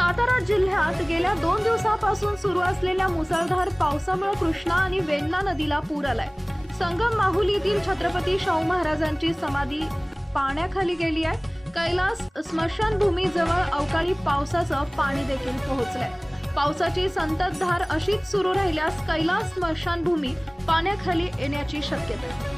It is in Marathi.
सातारा जिल्ह्यात गेल्या 2 दिवसापासून सुरू असलेल्या मुसळधार पावसामुळे कृष्णा आणि वेण्णा नदीला पूर आलाय। संगम माहुलीतील छत्रपती शाहू महाराजांची समाधी पाण्याखाली गेली आहे। कैलास स्मशानभूमीजवळ अवकाळी पावसाचं पाणी देखील पोहोचलंय। पावसाची संततधार अशीच सुरू राहिल्यास कैलास स्मशानभूमी पाण्याखाली येण्याची शक्यता आहे।